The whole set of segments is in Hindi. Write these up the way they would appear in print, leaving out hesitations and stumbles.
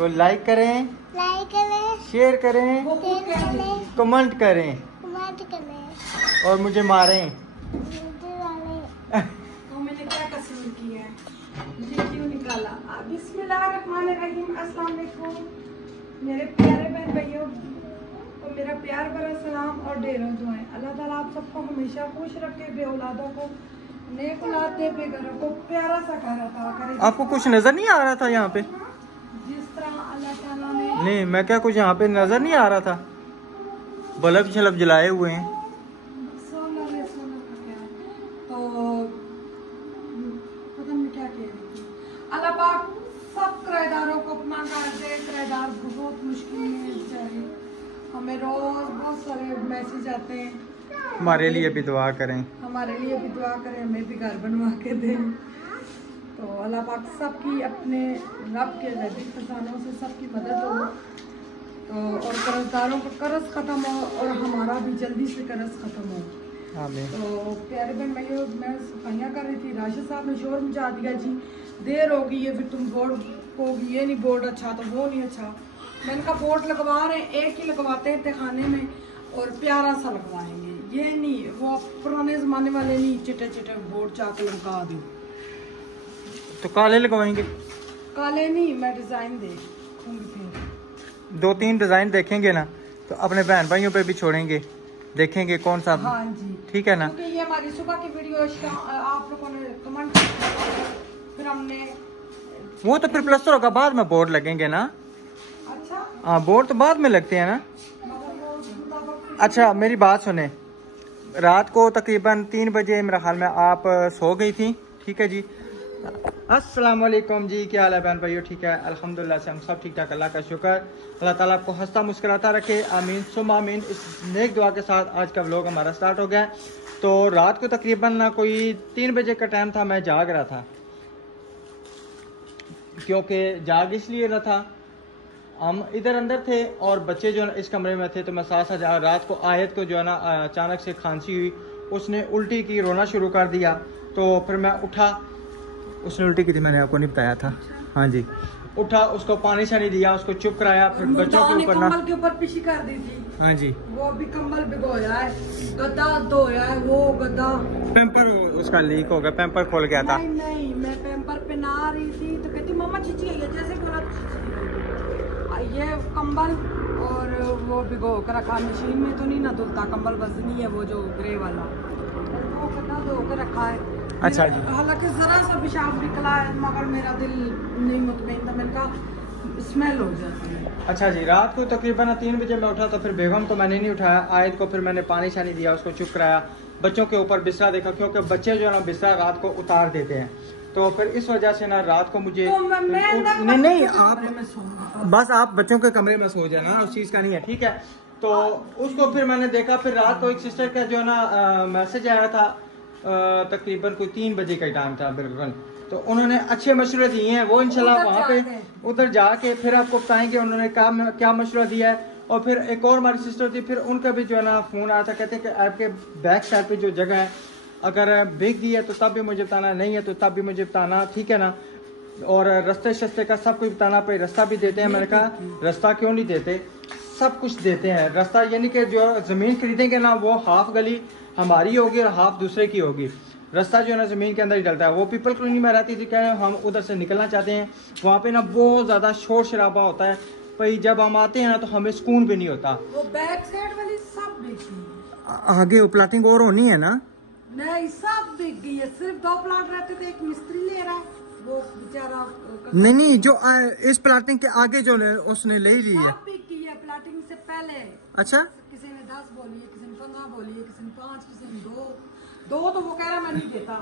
को लाइक करें, शेयर करें, कमेंट करें और मुझे मारें। तो मैंने क्या कसूर किया है, मुझे क्यों निकाला? बिस्मिल्लाहिर्रहमानिर्रहीम। अस्सलाम वालेकुम मेरे प्यारे बहन भाइयों को मेरा प्यार भरा सलाम और ढेरों दुआएं। अल्लाह ताला आप सबको हमेशा खुश रखे, बे औलादों को नेक औलाद दे, बेघरों को प्यारा सा घर अता करे। आपको कुछ नजर नहीं आ रहा था यहाँ पे? जिस तरह अल्लाह ताला ने नहीं, मैं क्या कुछ यहाँ पे नजर नहीं आ रहा था? बल्ब छलब जलाए हुए हैं। तो पता नहीं क्या कह रही थी। अल्लाह पाक सब किराएदारों को अपना घर दे। किराएदार बहुत मुश्किल में बेचारे, हमें रोज बहुत सारे मैसेज आते हैं। हमारे लिए भी दुआ करें, हमारे लिए भी दुआ करें, हमें भी घर बनवा के दें। तो अल्लाह पाक सबकी अपने रब के गैबी खजानों से सबकी मदद हो, तो और कर्जदारों का कर्ज खत्म हो और हमारा भी जल्दी से कर्ज खत्म हो। आमीन। तो प्यारे बहन भाइयों, मैं सफाइयाँ कर रही थी, राशिद साहब ने शोर मचा दिया जी, देर होगी ये फिर तुम बोर्ड होगी, ये नहीं बोर्ड अच्छा तो वो नहीं अच्छा। मैंने कहा बोर्ड लगवा रहे हैं, एक ही लगवाते हैं तहखाने में और प्यारा सा लगवाएंगे, ये नहीं वो पुराने जमाने वाले नहीं चिटे चिटे बोर्ड चाक लगा दूँ। तो काले लगवाएंगे? काले नहीं, मैं डिजाइन देखूंगी फिर। 2-3 डिजाइन देखेंगे ना तो अपने बहन भाइयों पे भी छोड़ेंगे, देखेंगे कौन सा। हाँ जी, ठीक है ना? क्योंकि ये हमारी सुबह की वीडियो आप लोगों ने कमेंट किया, फिर हमने वो तो फिर प्लस्तर होगा, बाद में बोर्ड लगेंगे ना। अच्छा हाँ, बोर्ड तो बाद में लगते हैं ना। अच्छा मेरी बात सुने, रात को तकरीबन 3 बजे मेरा ख्याल में आप सो गई थी, ठीक है जी। अस्सलाम वालेकुम जी, क्या हाल है बहन भाइयों? ठीक है, अल्हम्दुलिल्लाह से हम सब ठीक ठाक, अल्लाह का शुक्र। अल्लाह ताला आपको हंसता मुस्कुराता रखे, आमीन सुम आमीन। इस नेक दुआ के साथ आज का व्लॉग हमारा स्टार्ट हो गया। तो रात को तकरीबन ना कोई 3 बजे का टाइम था, मैं जाग रहा था। क्योंकि जाग इसलिए रहा था, हम इधर अंदर थे और बच्चे जो है इस कमरे में थे, तो मैं साथ साथ रात को आयत को जो है ना अचानक से खांसी हुई, उसने उल्टी की, रोना शुरू कर दिया। तो फिर मैं उठा, उसने उल्टी की थी, मैंने आपको नहीं बताया था। हाँ जी, उठा, उसको पानी शानी दिया, उसको चुप कराया, फिर बच्चों के ऊपर ना कम्बल के ऊपर पिशी कर दी थी। हाँ जी, वो अभी कम्बल भिगोया है, गद्दा धोया है, वो गद्दा पैम्पर उसका लीक हो गया, पैम्पर खोल गया था। नहीं, मैं पैम्पर पहना रही थी तो कहती मम्मा चीची है, जैसे बोला ये कम्बल और वो भिगो कर रखा, मशीन में तो नहीं ना धुलता कम्बल, वजनी है वो जो ग्रे वाला, वो गद्दा धो कर रखा है। अच्छा जी, हालांकि जरा सा पेशाब निकला है मगर मेरा दिल नहीं मुतमईन था, मैंने कहा स्मेल हो जाती है। अच्छा जी, रात को तकरीबन 3 बजे मैं उठा, तो फिर बेगम को मैंने नहीं उठाया, आयत को फिर मैंने पानी शानी दिया, उसको चुप कराया, बच्चों के ऊपर बिस्तरा देखा, क्योंकि बच्चे जो है ना बिस्तरा रात को उतार देते हैं। तो फिर इस वजह से ना रात को मुझे तो नहीं आप बस आप बच्चों के कमरे में सो जाना, उस चीज़ का नहीं है, ठीक है। तो उसको फिर मैंने देखा, फिर रात को एक सिस्टर का जो है ना मैसेज आया था, तकरीबन कोई 3 बजे का टाइम था बिल्कुल। तो उन्होंने अच्छे मशवरे दिए हैं, वो इंशाल्लाह वहाँ पे उधर जाके फिर आपको बताएंगे उन्होंने क्या मशवरा दिया है। और फिर एक और हमारी सिस्टर थी, फिर उनका भी जो है ना फ़ोन आया था, कहते हैं कि आपके बैक साइड पे जो जगह है अगर भीग गई है तो तब भी मुझे बताना, नहीं है तो तब भी मुझे बताना, ठीक है ना। और रास्ते शस्ते का सब कुछ बताना, पे रास्ता भी देते हैं। मैंने कहा रास्ता क्यों नहीं देते, सब कुछ देते हैं रास्ता, यानी कि जो ज़मीन खरीदेंगे ना वो हाफ गली हमारी होगी और हाफ दूसरे की होगी। रास्ता जो है ना ज़मीन के अंदर ही डलता है। वो पीपल कॉलोनी में रहती थी, क्या हम उधर से निकलना चाहते हैं, वहाँ पे ना बहुत ज़्यादा शोर शराबा होता है भाई, जब हम आते हैं ना तो हमें सुकून भी नहीं होता। वो बैक साइड वाली सब बिकी आगे प्लाटिंग और होनी है ना? नहीं, सब बिक गई है, सिर्फ 2 प्लाट रहते थे, एक मिस्त्री ले रहा है वो बेचारा। नहीं, जो इस प्लाटिंग के आगे जो उसने ले ली है, सब बिक गई है प्लाटिंग से पहले। अच्छा, किसी ने 10 बोली है, किसी ने 15 बोली है, किसी ने 5, किसी ने 2 तो वो कह रहा मैं नहीं देता।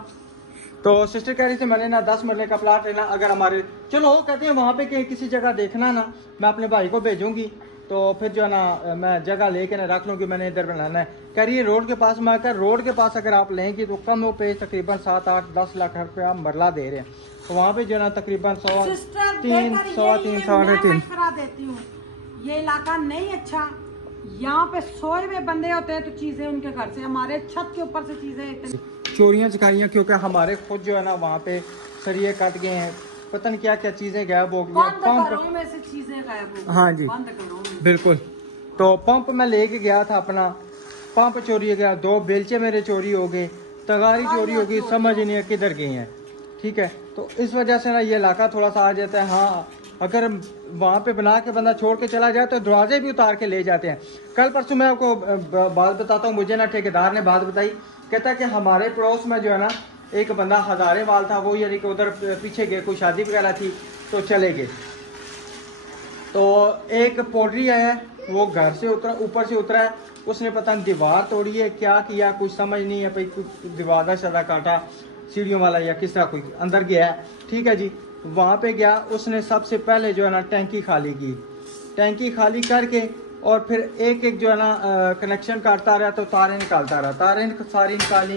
तो सिस्टर कह रही थी मैंने ना 10 मरले का प्लाट लेना, अगर हमारे चलो कहते हैं वहाँ पे किसी जगह देखना ना, मैं अपने भाई को भेजूंगी, तो फिर जो है ना मैं जगह लेके ना रख लूँगी, मैंने इधर बनाना है। कह रही है रोड के पास, मैं कह रोड के पास अगर आप लेंगी तो कम पे तकरीबन 7-8-10 लाख रुपया मरला दे रहे हैं, तो वहाँ पे जो है ना तकरीबन 100-3 देती हूँ। ये इलाका नहीं अच्छा, यहाँ पे सोए हुए बंदे होते हैं तो चीजें उनके घर से, हमारे छत के ऊपर से चीजें इतनी चोरियाँ चकारियाँ, क्योंकि हमारे खुद जो है ना वहाँ पे सरिये कट गए हैं, पता नहीं क्या क्या चीजें गायब हो गई। पंप में से चीजें गायब हो गई। हाँ जी बिल्कुल। तो पंप मैं लेके गया था अपना, पंप चोरी हो गया, 2 बेलचे मेरे चोरी हो गए, तगारी चोरी हो गई, समझ नहीं है किधर गई हैं। ठीक है, तो इस वजह से ना ये इलाका थोड़ा सा आ जाता है। हाँ, अगर वहाँ पे बना के बंदा छोड़ के चला जाए तो दरवाजे भी उतार के ले जाते हैं। कल परसों मैं आपको बात बताता हूँ, मुझे ना ठेकेदार ने बात बताई, कहता कि हमारे पड़ोस में जो है ना एक बंदा हजारे वाल था, वो यानी कि उधर पीछे गए, कोई शादी वगैरह थी तो चले गए। तो एक पोल्ट्री है, वो घर से उतरा, ऊपर से उतरा है, उसने पता नहीं दीवार तोड़ी है क्या किया, कुछ समझ नहीं है भाई, कुछ दीवार का सदा काटा सीढ़ियों वाला या किस तरह कोई अंदर गया है। ठीक है जी, वहाँ पे गया, उसने सबसे पहले जो है ना टैंकी खाली की, टैंकी खाली करके और फिर एक एक जो है ना कनेक्शन काटता रहा, तो तारें निकालता रहा, तारें सारी निकाली,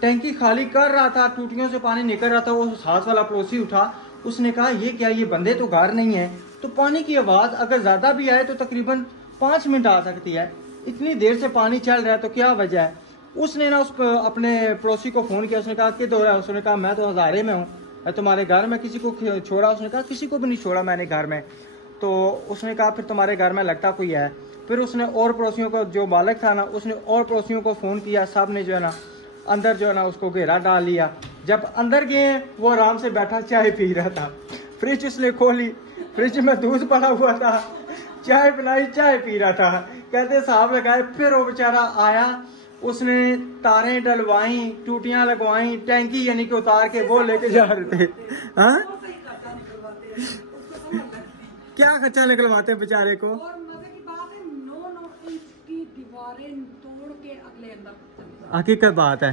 टैंकी खाली कर रहा था, टूटियों से पानी निकल रहा था। वो साथ वाला पड़ोसी उठा, उसने कहा ये क्या, ये बंदे तो घर नहीं है, तो पानी की आवाज़ अगर ज़्यादा भी आए तो तकरीबन 5 मिनट आ सकती है, इतनी देर से पानी चल रहा है तो क्या वजह है। उसने ना उसको अपने पड़ोसी को फ़ोन किया, उसने कहा किधर हो रहा है, उसने कहा मैं तो हज़ारे में हूँ, तुम्हारे घर में किसी को छोड़ा, उसने कहा किसी को भी नहीं छोड़ा मैंने घर में। तो उसने कहा फिर तुम्हारे घर में लगता कोई है। फिर उसने और पड़ोसियों को, जो मालिक था ना, उसने और पड़ोसियों को फ़ोन किया, सब ने जो है ना अंदर जो है ना उसको घेरा डाल लिया। जब अंदर गए वो आराम से बैठा चाय पी रहा था, फ्रिज उसने खोली, फ्रिज में दूध पड़ा हुआ था, चाय बनाई, चाय पी रहा था। कहते साहब लगाए, फिर वो बेचारा आया, उसने तारें डलवाई, टूटियां लगवाई, टैंकी यानी कि उतार के वो लेके जा रहे थे। हाँ क्या खर्चा निकलवाते बेचारे को। और मजे की बात है, 9 इंच की दीवारें तोड़ के अगले अंदर, हकीकत बात है।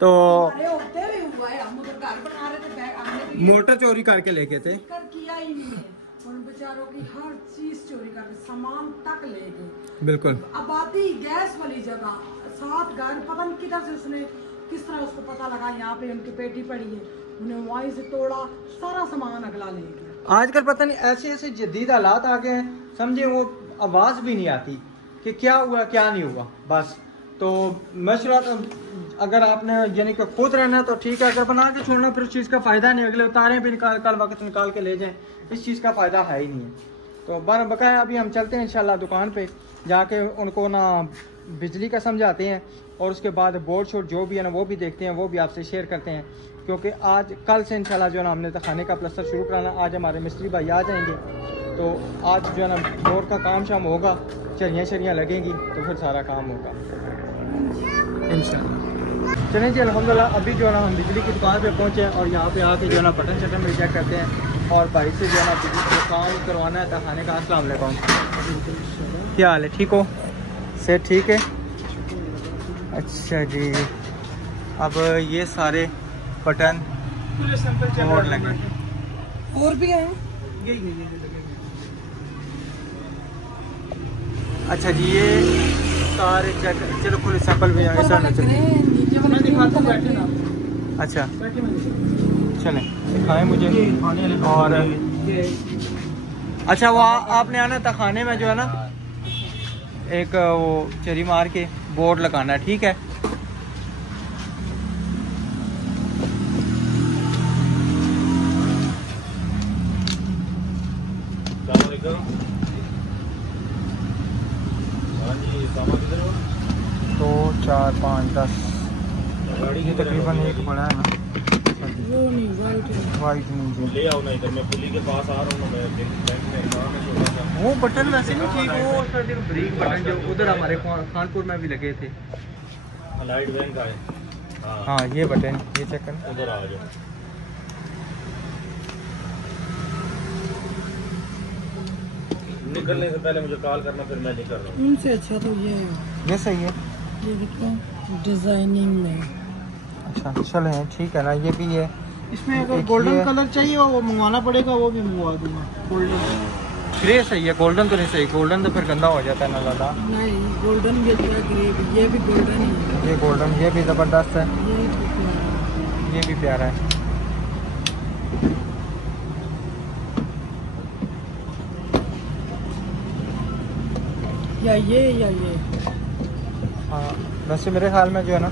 तो होते भी हुआ है, हम उधर घर बना रहे थे, मोटर चोरी करके लेके थे, किया ही नहीं है, उन बेचारों की हर चीज चोरी करके सामान तक ले गए। बिल्कुल आबादी गैस वाली जगह, 7 घर, पता नहीं किधर से उसने, किस तरह उसको पता लगा यहाँ पे उनकी पेटी पड़ी है, उन्हें वहीं से तोड़ा, सारा सामान अगला ले गया। आजकल पता नहीं ऐसे ऐसे जदीद हालात आ गए हैं, समझे वो आवाज़ भी नहीं आती कि क्या हुआ क्या नहीं हुआ बस। तो मशवरा तो अगर आपने यानी कि खुद रहना तो ठीक है, अगर बना के छोड़ना फिर उस चीज़ का फ़ायदा नहीं, अगले उतारें भी निकाल कल वक्त निकाल के ले जाएं, इस चीज़ का फ़ायदा है ही नहीं है। तो बकाया अभी हम चलते हैं इंशाल्लाह दुकान पे जाके उनको ना बिजली का समझाते हैं, और उसके बाद बोर्ड शोर्ड जो भी है ना वो भी देखते हैं, वो भी आपसे शेयर करते हैं, क्योंकि आज कल से इंशाल्लाह जो है ना हमने तो खाने का प्लस्तर शुरू कराना। आज हमारे मिस्त्री भाई आ जाएंगे, तो आज जो है ना बोर्ड का काम शाम होगा, चरियाँ शरियाँ लगेंगी तो फिर सारा काम होगा इंशाल्लाह। चलें जी, अल्हम्दुलिल्लाह अभी जो है ना हम बिजली की दुकान पे पहुँचे हैं, और यहाँ पे आके जो है ना बटन शटन में चेक करते हैं, और भाई से जो है ना बिजली का काम करवाना है था खाने का। अस्सलाम वालेकुम, क्या हाल है, ठीक हो, से ठीक है। अच्छा जी, अब ये सारे बटन बोर्ड लगे और भी हैं। अच्छा जी, ये सारे चेक, चलो खुले सैंपल भी हैं। अच्छा चलें दिखाएं मुझे। और अच्छा वो आपने आना था खाने में जो है ना, एक वो चरी मार के बोर्ड लगाना है, ठीक है। दो चार पाँच 10, ये तकरीबन एक बड़ा है ना, वो नहीं वाइट नहीं ले आओ ना इधर, मैं पुली के पास आ रहा हूँ, मैं बैंक में काम है छोटा सा। वो बटन वैसे नहीं ठीक, वो ब्रेक बटन जो उधर हमारे खानपुर में भी लगे थे, लाइट बैंक आए। हाँ ये बटन, ये चेक कर, उधर आ जाओ। निकलने से पहले मुझे कॉल करना, फिर मैं निकल रहा हूँ। उनसे अच्छा तो ये है, ये सही है, ये देखो डिजाइनिंग में। अच्छा चले ठीक है ना, ये भी है। इसमें अगर गोल्डन कलर चाहिए वो मंगवाना पड़ेगा, वो भी मंगवा दूंगा। गोल्डन ग्रे सही है, गोल्डन तो नहीं सही, गोल्डन तो फिर गंदा हो जाता है ना ज़्यादा। नहीं, गोल्डन भी अच्छा, ग्रे भी, ये भी गोल्डन ही है। ये गोल्डन, ये भी ज़बरदस्त है, ये भी प्यारा है। या ये हाँ वैसे मेरे ख्याल में जो है ना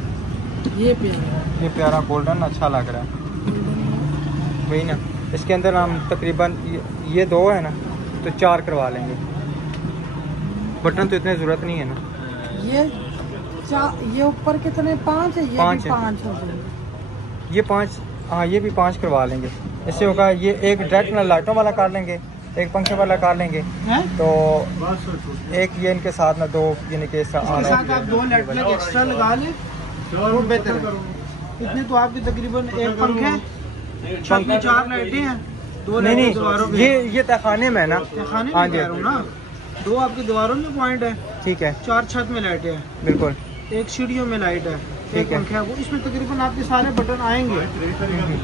ये प्यारा, ये प्यारा गोल्डन अच्छा लग रहा है, वही ना। इसके अंदर हम तकरीबन ये 2 है ना, तो 4 करवा लेंगे। बटन तो इतने ज़रूरत नहीं है ना। ये ऊपर कितने 5 है? ये 5 भी 5 हो जाएंगे। ये 5, हाँ ये भी 5 करवा लेंगे। इससे होगा ये एक डायरेक्ट लाइटों वाला कर लेंगे, एक पंखे वाला कर लेंगे तो एक ये इनके साथ ना 2 यानी कि साथ आप 2 लाइट प्लग एक्स्ट्रा लगा लें वो बेहतर है। इतने तो आपके तकरीबन एक पंखे, छत में 4 लाइटें हैं, 2 नहीं दीवारों पे। ये तहखाने में है ना, खाने हाँ में जी कह रहा हूं ना, 2 आपकी दीवारों में पॉइंट है, ठीक है, 4 छत में लाइटें हैं, बिल्कुल एक सीढ़ियों में लाइट है, ठीक एक है। पंखा है। वो इसमें तकरीबन आपके सारे बटन आएंगे।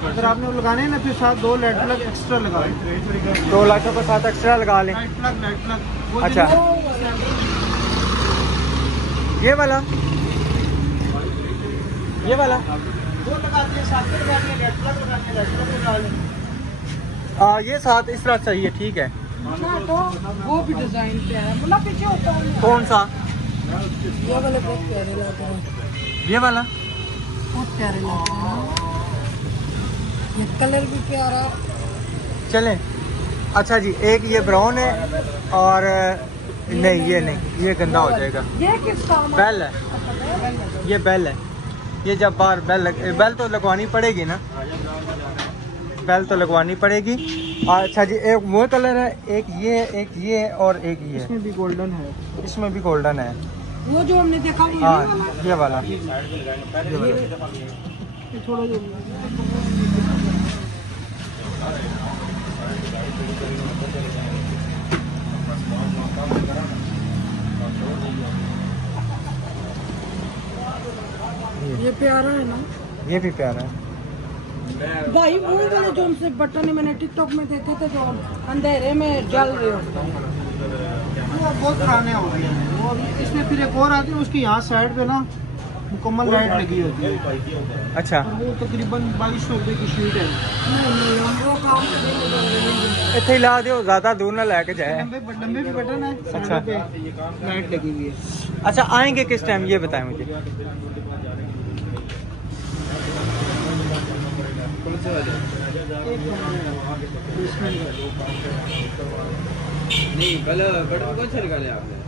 अगर आपने वो लगाने हैं ना फिर साथ 2 लाइट प्लग एक्स्ट्रा लगा लें। 2 लाइटों के साथ एक्स्ट्रा लगा लें। लाइट प्लग वो अच्छा। ये वाला वो लगाते हैं, साथ में लगाते हैं, लाइट प्लग लगाते हैं, लाइट प्लग लगा लें। ये साथ इस तरह सही है, ठीक है। अच्छा, तो वो भी डिजाइन पे है, मतलब पीछे होता है। कौन सा? ये वाले बहुत प्यारे लग रहे हैं, ये वाला बहुत प्यारे लग रहे हैं। ये कलर भी प्यारा। चलें। अच्छा जी, एक ये ब्राउन है और नहीं ये नहीं, ये गंदा हो जाएगा। ये किस काम बेल है, ये बेल है। ये जब बाहर बेल तो लगवानी पड़ेगी ना, बेल तो लगवानी पड़ेगी। अच्छा जी, एक वो कलर है, एक ये है और एक ये है। इसमें भी गोल्डन है, इसमें भी गोल्डन है। वो जो हमने देखा वो हाँ ये वाला। ये थोड़ा जो ये प्यारा है ना। ये भी प्यारा है। भाई वो वाले जो हमसे बटन मैंने टिकटॉक में देखे थे जो अंधेरे में जल रहे हो, वो बहुत पुराने हो गए हैं। वो इसमें फिर एक और आती है, उसकी यहाँ साइड पे ना मुकम्मल लाइट लगी होती है। अच्छा, और वो तकरीबन 2200 रुपये की शीट है। वो काम इतने ला दो, ज्यादा दूर ना लेके जाए। लंबे भी बटन है, अच्छा। पे लाइट लगी हुई है। अच्छा, आएंगे किस टाइम ये बताएं मुझे।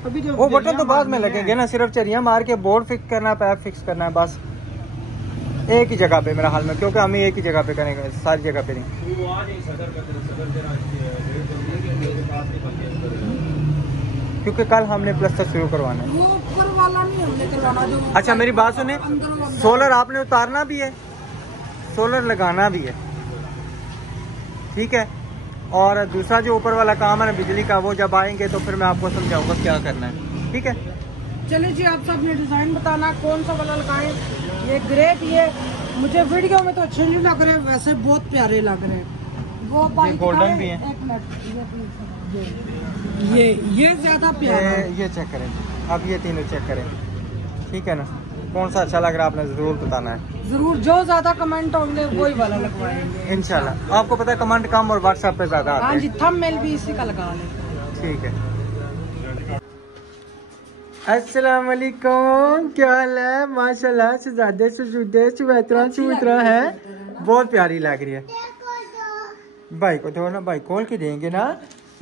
अभी जो वो बटन तो बाद में लगेंगे ना, सिर्फ चरिया मार के बोर्ड फिक्स करना है, पैप फिक्स करना है बस। एक ही जगह पे मेरा हाल में, क्योंकि हम एक ही जगह पे करेंगे, सारी जगह पे नहीं। क्योंकि कल हमने प्लस्तर शुरू करवाना है। वो ऊपर वाला नहीं हमने करवाना जो। अच्छा मेरी बात सुने, सोलर आपने उतारना भी है, सोलर लगाना भी है, ठीक है। और दूसरा जो ऊपर वाला काम है ना बिजली का, वो जब आएंगे तो फिर मैं आपको समझाऊंगा क्या करना है, ठीक है। चलिए जी, आप सब ने डिजाइन बताना कौन सा वाला लगाएं। ये ग्रेट, ये मुझे वीडियो में तो अच्छे नहीं लग रहे, वैसे बहुत प्यारे लग रहे हैं। वो ये गोल्डन भी है। एक मिनट, ये ज्यादा प्यारा है। ये चेक करें, अब ये तीनों चेक करें, ठीक है ना। कौन सा अच्छा लग रहा है आपने जरूर बताना है। जरूर, जो ज्यादा कमेंट होंगे वही वाला लगवाएंगे इंशाल्लाह। आपको पता है कमेंट कम और व्हाट्सएप पे ज्यादा आते हाँ हैं। जी, थंबनेल भी इसी का लगा लें। ठीक है। अस्सलाम वालेकुम, क्या हाल है? माशाल्लाह शहजादे सुजुदे चुबैतरा है, बहुत प्यारी लग रही है। भाई को दो ना, भाई खोल के देंगे ना,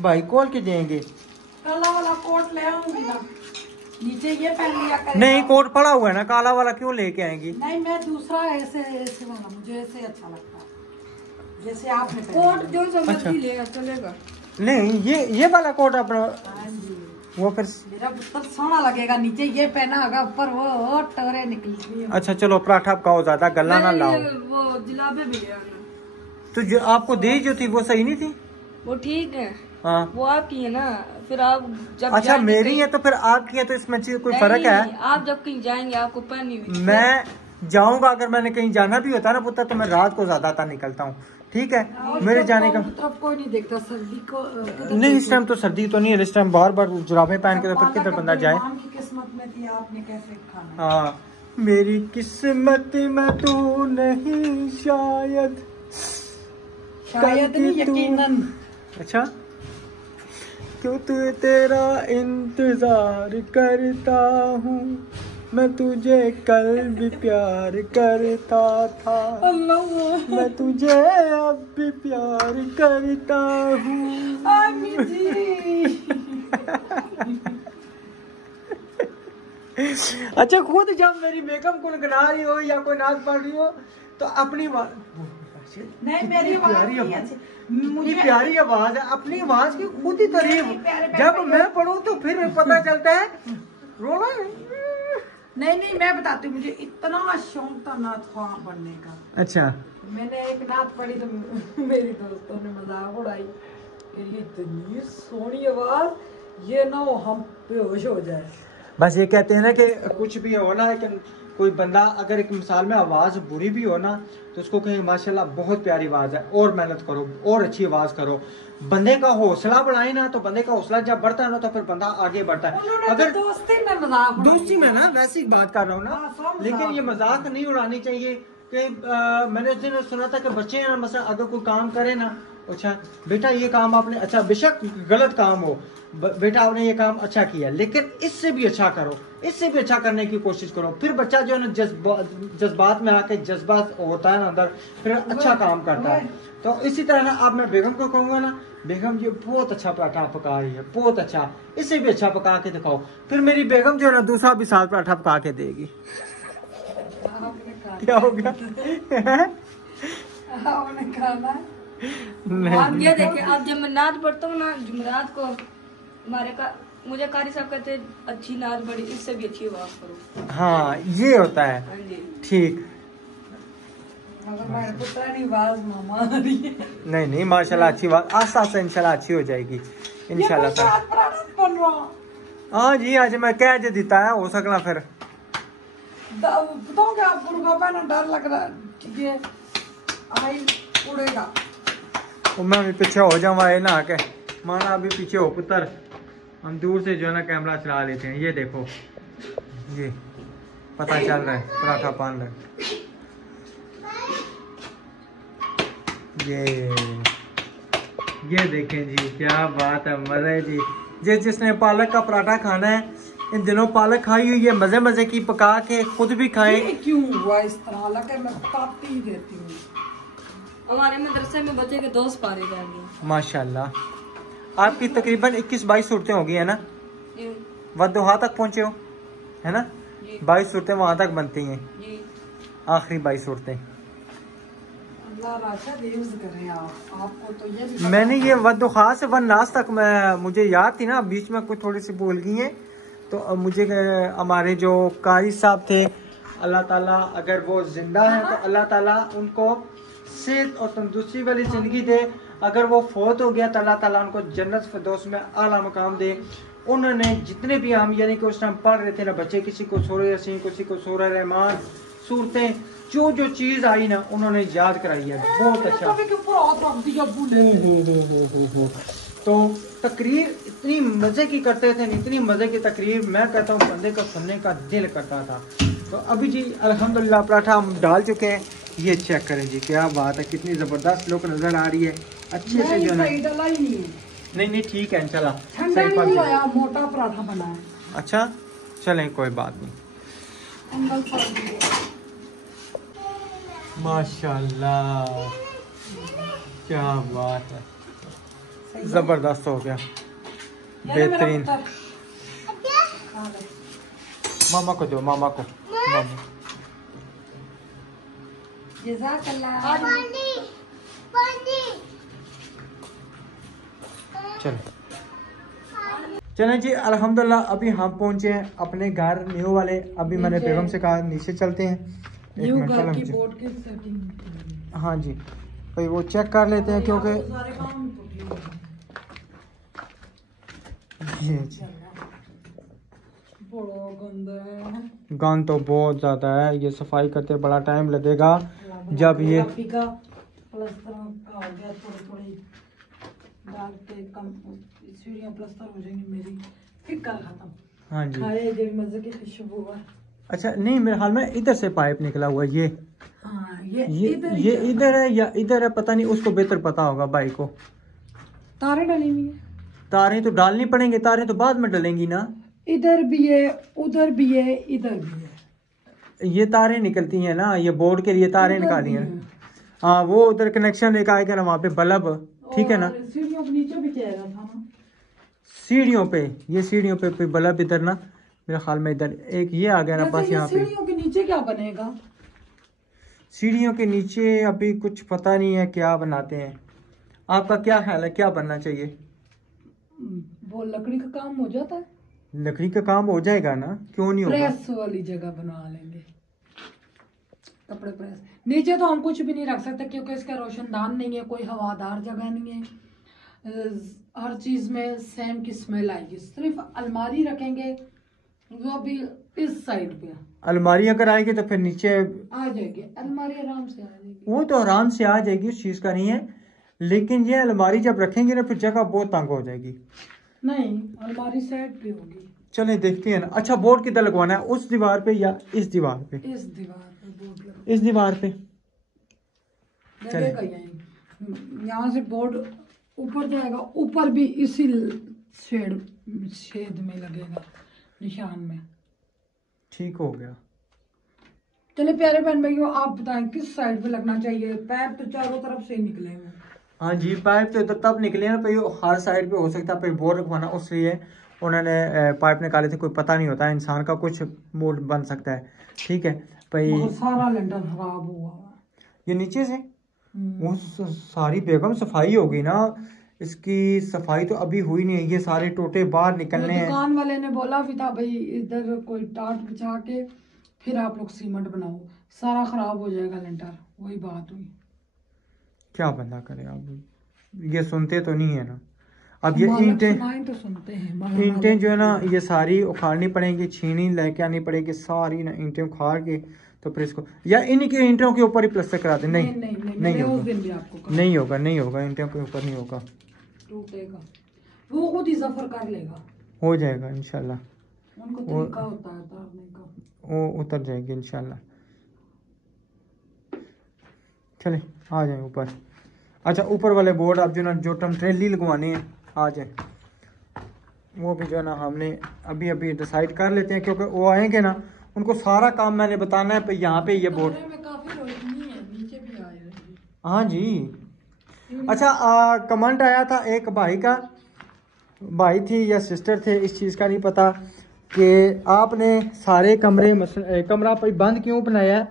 भाई खोल के देंगे। काला वाला कोट ले आऊंगी ना, नीचे ये पहन लिया करेगा। नहीं, कोट पड़ा हुआ है ना, काला वाला क्यों लेके आएंगी? नहीं, मैं दूसरा ऐसे वाला, मुझे ऐसे अच्छा लगता है जैसे आपने कोट जो अच्छा। लेगा चलेगा। नहीं, ये वाला कोट अपना वो फिर मेरा पुत्र सोना लगेगा, नीचे ये पहना होगा, ऊपर वो टोरे निकली। अच्छा चलो, पराठा पकाओ, ज्यादा गला ना लाओ। वो जिलाबे भी ले आना। तो जो आपको दी जो थी वो सही नहीं थी? वो ठीक है, हाँ। वो आपकी है ना, फिर आप जब अच्छा जाएंगे मेरी कहीं- है तो फिर आपकी है, तो इसमें कोई नहीं, फर्क है? आप जब कहीं जाएंगे आपको पहनी हुई। मैं जाऊंगा, अगर मैंने कहीं जाना भी होता ना पुत्र, तो मैं रात को ज्यादा निकलता हूँ, ठीक है। मेरे जाने का तरफ कोई नहीं देखता, सर्दी को नहीं, इस टाइम तो सर्दी तो नहीं है, इस टाइम बार बार जुराबे पहन के तो फिर किधर बंदा जाए। की किस्मत में थी, आपने कैसे खाना। हाँ, मेरी किस्मत में तू नहीं, शायद शायद नहीं, यकीनन। अच्छा, क्यों तू तेरा इंतजार करता हूँ, मैं तुझे कल भी प्यार करता था, अल्लाह मैं तुझे अब भी प्यार करता हूँ। आमीन जी। अच्छा, खुद जब मेरी बेगम गुनगुना रही हो या कोई नाच पढ़ रही हो तो अपनी नहीं, मेरी आवाज प्यारी नहीं आवाज, अच्छी। मुझे प्यारी आवाज है, अपनी आवाज की खुद ही तारीफ जब मैं पढ़ूं तो फिर पता चलता है रोना। नहीं, मैं बताती हूँ, मुझे इतना शौक था नाच ख्वाह बनने का। अच्छा, मैंने एक नाच पढ़ी तो मेरी दोस्तों ने मजाक उड़ाई कि ये इतनी सोहनी आवाज, ये ना हो हम बेहोश हो जाए। बस ये कहते हैं ना कि कुछ भी हो ना, कि कोई बंदा अगर एक मिसाल में आवाज़ बुरी भी हो ना तो उसको कहें माशाल्लाह बहुत प्यारी आवाज़ है, और मेहनत करो और अच्छी आवाज़ करो। बंदे का हौसला बढ़ाए ना, तो बंदे का हौसला जब बढ़ता है ना तो फिर बंदा आगे बढ़ता है। अगर दोस्ती में मजाक उड़ाई। दोस्ती में ना वैसी बात कर रहा हूँ हाँ, ना, सब लेकिन मजाक ये मजाक नहीं उड़ानी चाहिए कि मैंने उस दिन सुना था कि बच्चे हैं ना, मसला अगर कोई काम करे ना, अच्छा बेटा ये काम आपने, अच्छा बेशक गलत काम हो, बेटा आपने ये काम अच्छा किया, लेकिन इससे भी अच्छा करो, इससे भी अच्छा करने की कोशिश करो। फिर बच्चा जो है ना जज्बात में आके, जज्बात होता है ना अंदर, फिर अच्छा काम करता है। तो इसी तरह ना अब मैं बेगम को कहूँगा ना, बेगम ये बहुत अच्छा पराठा पका रही है, बहुत अच्छा, इससे भी अच्छा पका के दिखाओ। फिर मेरी बेगम जो है ना दूसरा भी साथ पराठा पका के देगी। क्या हो गया? आपने खाना है? आप ये देखिए, अब जब मैं नाच पढ़ता हूँ ना जुमेरात को, मुझे कारी साहब कहते हैं अच्छी नाच पढ़ी, इससे भी अच्छी आवाज करो। हाँ ये होता है, हाँ जी। ठीक। मगर मेरे पुत्र की आवाज मामा आ रही है। नहीं माशाल्लाह अच्छी बात, आस्ता आस्ता इंशाल्लाह अच्छी हो जाएगी इंशाल्लाह। बन रहा। हाँ जी, आज मैं कह जे देता है, हो सकना फिर बताओ क्या बुर्का पहना, डर लग रहा है कि ये आई उड़ेगा। मैं भी पीछे हो जाऊँ आए ना के, माना अभी पीछे हो पुत्र, हम दूर से जो है ना कैमरा चला लेते हैं। ये देखो, ये पता चल रहा है पराठा पान रहे। ये देखें जी, क्या बात है, मज़े है जी। जिसने पालक का पराठा खाना है, इन दिनों पालक खाई हुई है, मज़े मज़े की पका के खुद भी खाएं। क्यों हुआ इस तरह? हालांकि मैं बताती ही देती हूँ। हमारे मदरसे में बच्चे के 2 पारे जा गए माशाल्लाह। आपकी तकरीबन 21-22 सूरतें होगी है ना, जी वहाँ तक पहुँचे हो है ना? जी 22 सूरतें वहाँ तक बनती हैं, जी। आखिरी 22 सूरतें। अल्लाह राशद यूज़ करें आपको तो ये भी मैंने ये वद्दो खास वन नास तक मुझे याद थी ना, बीच में कुछ थोड़ी सी भूल गई है। तो मुझे हमारे जो कारी साहब थे, अल्लाह ताला अगर वो जिंदा है तो अल्लाह ताला उनको सेहत और तंदुरुस्ती वाली ज़िंदगी दे। अगर वो फौत हो गया तो अल्लाह ताला उनको जन्नत फिरदौस में आला मकाम दे। उन्होंने जितने भी हम यानी कि उस टाइम पढ़ रहे थे ना बच्चे, किसी को सूरह यासीन, किसी को सूरह रहमान, सूरतें जो चीज़ आई ना उन्होंने याद कराई है, बहुत अच्छा। तो तकरीर इतनी मज़े की करते थे, इतनी मज़े की तकरीर, मैं कहता हूँ बंदे का सुनने का दिल करता था। तो अभी जी अल्हम्दुलिल्लाह पराठा हम डाल चुके हैं। ये चेक करें जी, क्या बात है, कितनी ज़बरदस्त लुक नज़र आ रही है, अच्छे से जो है। डला ही नहीं है, नहीं ठीक है इंशाल्लाह, ठंडा सही नहीं बात लाया, मोटा पराठा बना है। अच्छा चलें, कोई बात नहीं। अंकल साहब माशाल्लाह, क्या बात है, ज़बरदस्त हो गया, बेहतरीन। मामा को दो, मामा को, मामा। जज़ाकल्लाह। चलें जी अल्हम्दुलिल्लाह, अभी हम पहुंचे हैं अपने घर न्यू वाले। अभी मैंने बेगम से कहा नीचे चलते हैं, एक मिनट पहले मुझे। बोर्ड की सेटिंग। हाँ जी भाई, वो चेक कर लेते हैं क्योंकि सारे काम ये जी बड़ा गंदा है। गंद तो बहुत ज़्यादा है, ये सफाई करते बड़ा टाइम लगेगा। जब ये का प्लास्टर का हो गया, थोड़ी डाल के कम सीढ़ियां प्लास्टर हो जाएंगी मेरी, फिर कल खत्म। हाँ जी, खाए जो मजे की खुशबू है। अच्छा नहीं, मेरे हाल में इधर से पाइप निकला हुआ है, हाँ, ये इधर है या इधर है, पता नहीं, उसको बेहतर पता होगा भाई को। तारे डली हुई है, तारें तो डालनी पड़ेंगी, तारें तो बाद में डलेंगी ना। इधर भी है, उधर भी है, इधर भी है। ये तारें निकलती हैं ना, ये बोर्ड के लिए तारें निकाली हैं। हाँ वो उधर कनेक्शन एक आएगा ना वहाँ पे बल्ब, ठीक है ना। सीढ़ियों के नीचे भी कह रहा था ना, सीढ़ियों पे, ये सीढ़ियों पे बल्ब इधर ना, मेरे ख्याल में इधर एक ये आ गया ना बस यहाँ पे। सीढ़ियों के नीचे क्या बनेगा? सीढ़ियों के नीचे अभी कुछ पता नहीं है क्या बनाते हैं। आपका क्या ख्याल है, क्या बनना चाहिए? वो लकड़ी का काम हो जाता है, लकड़ी का काम हो जाएगा ना, क्यों नहीं होगा। प्रेस वाली जगह बनवा लेंगे, कपड़े प्रेस। नीचे तो हम कुछ भी नहीं रख सकते क्योंकि इसका रोशनदान नहीं है, कोई हवादार जगह नहीं है। हर चीज में सेम की स्मेल आएगी। सिर्फ अलमारी रखेंगे, वो भी इस साइड पे। अलमारी अगर आएगी तो फिर नीचे आ जाएगी अलमारी, आराम से आ जाएगी। वो तो आराम से आ जाएगी, उस चीज का नहीं है, लेकिन ये अलमारी जब रखेंगे ना फिर जगह बहुत तंग हो जाएगी। नहीं, अलमारी साइड पे होगी। चले देखते हैं ना। अच्छा बोर्ड किधर लगवाना है, उस दीवार पे या इस दीवार पे? इस दीवार पे बोर्ड लगा, इस दीवार पे लगेगा यहीं। यहाँ से बोर्ड ऊपर जाएगा, ऊपर भी इसी छेद में लगेगा, निशान में। ठीक हो गया। चले प्यारे बहन भाइयों, आप बताएं किस साइड पे लगना चाहिए? पैप तो चारों तरफ से निकले हैं। हाँ जी, पाइप तो इधर तब निकले ना भाई, हर साइड पे हो सकता है। बोर्ड रखवाना उसलिए उन्होंने पाइप निकाले थे, कोई पता नहीं होता है इंसान का, कुछ मूड बन सकता है। ठीक है भाई। सारा लेंटर खराब हुआ ये नीचे से वो सारी बेगम सफाई हो गई ना, इसकी सफाई तो अभी हुई नहीं है। ये सारे टोटे बाहर निकलने हैं। दुकान वाले ने बोला भी था भाई इधर कोई टाट बिछा के फिर आप लोग सीमेंट बनाओ, सारा खराब हो जाएगा लेंटर। वही बात हुई। क्या बंदा करे आप, ये सुनते तो नहीं है ना। अब ये ईंटें तो सुनते हैं, ईंटें जो है ना ये सारी उखाड़नी पड़ेंगी, छीनी लेके आनी पड़ेगी सारी ना, ईंटें उखाड़ के तो फिर इसको, या इन्हीं के ईंटों के ऊपर ही प्लास्टर करा दे। नहीं नहीं होगा, नहीं होगा, नहीं होगा, ईंटों के ऊपर नहीं होगा, टूटेगा। वो खुद ही सफर कर लेगा, हो जाएगा इंशाल्लाह। उनको तरीका होता है उतारने का, वो उतर जाएगी इंशाल्लाह। चले आ जाए ऊपर। अच्छा ऊपर वाले बोर्ड आप जो ना जो ट्रेली लगवाने हैं आ जाए, वो भी जो है ना हमने अभी अभी डिसाइड कर लेते हैं, क्योंकि वो आएंगे ना उनको सारा काम मैंने बताना है। यहाँ पे ये बोर्ड में काफी रोशनी है, नीचे भी आ रही। हाँ जी। अच्छा कमेंट आया था एक भाई का, भाई थी या सिस्टर थे, इस चीज़ का नहीं पता कि आपने सारे कमरे कमरा पर बंद क्यों बनाया है।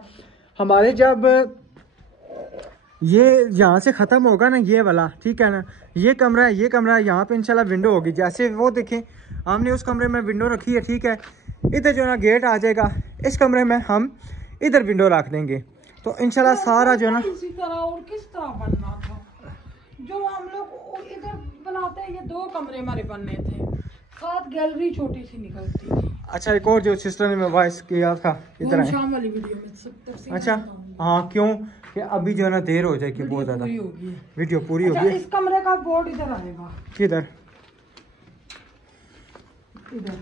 हमारे जब ये यहाँ से ख़त्म होगा ना ये वाला, ठीक है ना, ये कमरा यहाँ पे इंशाल्लाह विंडो होगी। जैसे वो देखें हमने उस कमरे में विंडो रखी है, ठीक है, इधर जो ना गेट आ जाएगा, इस कमरे में हम इधर विंडो रख देंगे तो इंशाल्लाह सारा जो ना इसी तरह। और किस तरह बनना था जो हम लोग इधर बनाते हैं, ये 2 कमरे हमारे बनने थे, साथ गैलरी छोटी सी निकलती थी। अच्छा एक और जो सिस्टर ने मैं वॉइस किया था इधर है। शाम वाली वीडियो में सब अच्छा हाँ, क्यों कि अभी जो है ना देर हो जाएगी बहुत ज़्यादा, वीडियो पूरी होगी। इस कमरे का बोर्ड इधर आएगा, किधर? इधर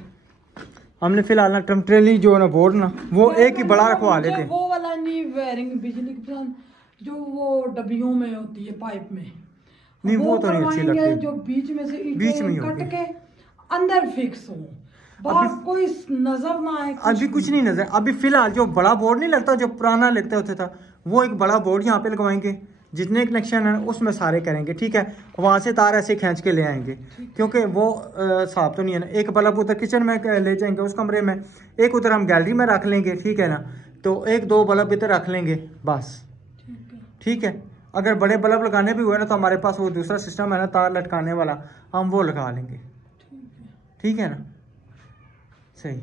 हमने फिलहाल ना टेम्परेरी जो है ना बोर्ड ना वो एक ही बड़ा रखवा लेते। वो वाला नहीं, वायरिंग बिजली की जो वो डब्बियों में होती है पाइप में, नहीं वो तो नहीं अच्छी लगती, जो बीच में से बीच में कट के अंदर फिक्स हो, बाहर कोई नजर ना आए। अभी कुछ नहीं नजर। अभी फिलहाल जो बड़ा बोर्ड नहीं लगता, जो पुराना लगता होता था, वो एक बड़ा बोर्ड यहाँ पे लगवाएंगे, जितने कनेक्शन है उसमें सारे करेंगे, ठीक है। वहाँ से तार ऐसे खींच के ले आएंगे, क्योंकि वो साफ तो नहीं है ना। एक बल्ब उधर किचन में ले जाएंगे उस कमरे में, एक उधर हम गैलरी में रख लेंगे, ठीक है ना। तो 1-2 बल्ब इधर रख लेंगे बस, ठीक है। अगर बड़े बल्ब लगाने भी हुए ना तो हमारे पास वो दूसरा सिस्टम है ना तार लटकाने वाला, हम वो लगा लेंगे, ठीक है ना। सही,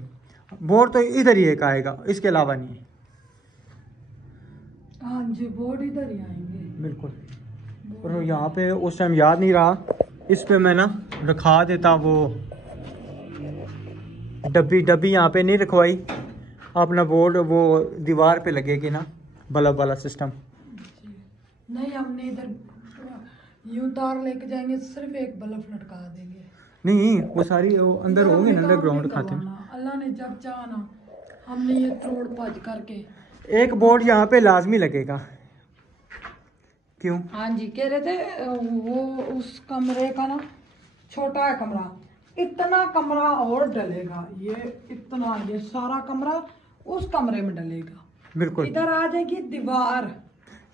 बोर्ड तो इधर ही एक आएगा, इसके अलावा नहीं है। हाँ जी, बोर्ड इधर ही आएंगे बिल्कुल। और यहाँ पे उस टाइम याद नहीं रहा, इस पे मैं ना रखा देता वो डब्बी यहाँ पे नहीं रखवाई। अपना बोर्ड वो दीवार पे लगेगी ना बल्ब वाला सिस्टम। नहीं, हमने इधर यूं तार लेके जाएंगे, सिर्फ एक बल्ब लटका देंगे। नहीं वो सारी वो अंदर होंगे ना, अंडरग्राउंड खाते हैं। अल्लाह ने जब चाहा ना, हमने ये तोड़ भज करके एक बोर्ड यहाँ पे लाजमी लगेगा। क्यों? हाँ जी, कह रहे थे वो उस कमरे का ना छोटा है कमरा, इतना कमरा और डलेगा, ये इतना, ये सारा कमरा उस कमरे में डलेगा। बिल्कुल। इधर आ जाएगी दीवार,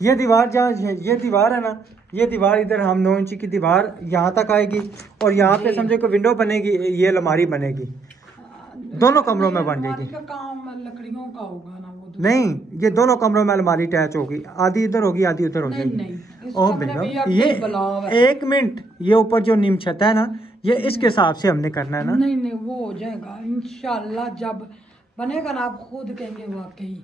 ये दीवार जहाँ ये दीवार है ना, ये दीवार इधर हम 9 इंची की दीवार यहाँ तक आएगी और यहाँ पे समझो कि विंडो बनेगी, ये अलमारी बनेगी, दोनों कमरों में बन जाएगी। का काम लकड़ियों का होगा ना वो। नहीं, ये दोनों कमरों में अलमारी अटैच होगी, आधी इधर होगी आधी उधर हो जाएगी। नहीं, ओह बिल्कुल। ये 1 मिनट, ये ऊपर जो नीम छत है ना, ये इसके हिसाब से हमने करना है ना। नहीं वो हो जाएगा इंशाल्लाह, जब बनेगा ना आप खुद कहेंगे वाकई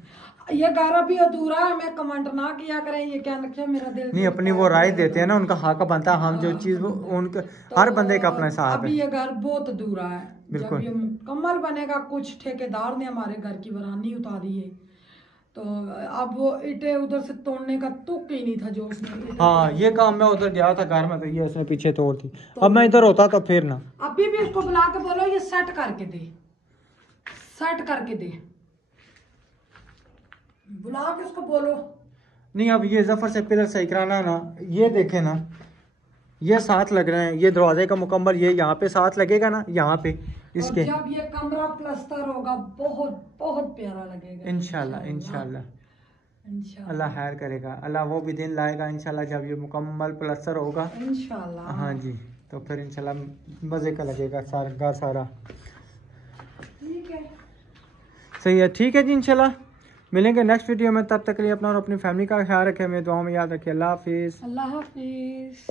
ये घर अभी अधूरा है। मैं कमेंट ना किया करें, ये क्या नक्शा मेरा दिल नहीं, अपनी वो राय देते हैं ना, उनका हक बनता है, हम जो चीज उनका हर बंदे का अपना हिसाब अभी है। ये घर बहुत अधूरा है, बिल्कुल। जब ये मुकम्मल बनेगा, कुछ ठेकेदार ने हमारे घर की बरानी उतारी है, तो अब वो ईंटें उधर से तोड़ने का तुक ही नहीं था जो उसने। हाँ, ये काम मैं उधर गया था घर में, तो ये उसने पीछे तोड़ दी। अब मैं इधर होता तो फिर ना। अभी भी उसको बुला के बोलो ये सेट करके दे, सेट करके दे, बुला के उसको बोलो। नहीं, अब ये जफर से पिलर सही कराना है ना, ये देखे ना, ये साथ लग रहे हैं, ये दरवाजे का मुकम्मल, ये यहाँ पे साथ लगेगा ना, यहाँ पे इसके। और जब ये कमरा प्लास्टर होगा बहुत बहुत प्यारा लगेगा इंशाल्लाह इंशाल्लाह इंशाल्लाह अल्लाह खैर करेगा, अल्लाह वो भी दिन लाएगा इंशाल्लाह जब ये मुकम्मल प्लास्टर होगा। इंशाल्लाह। हाँ जी, तो फिर इंशाल्लाह मज़े का लगेगा सारा घर सारा। ठीक है, सही है, ठीक है जी, इंशाल्लाह मिलेंगे नेक्स्ट वीडियो में। तब तक के लिए अपना और अपनी फैमिली का ख्याल रखें, मेरी दुआओं में याद रखें। अल्लाह हाफिज़। अल्लाह हाफिज।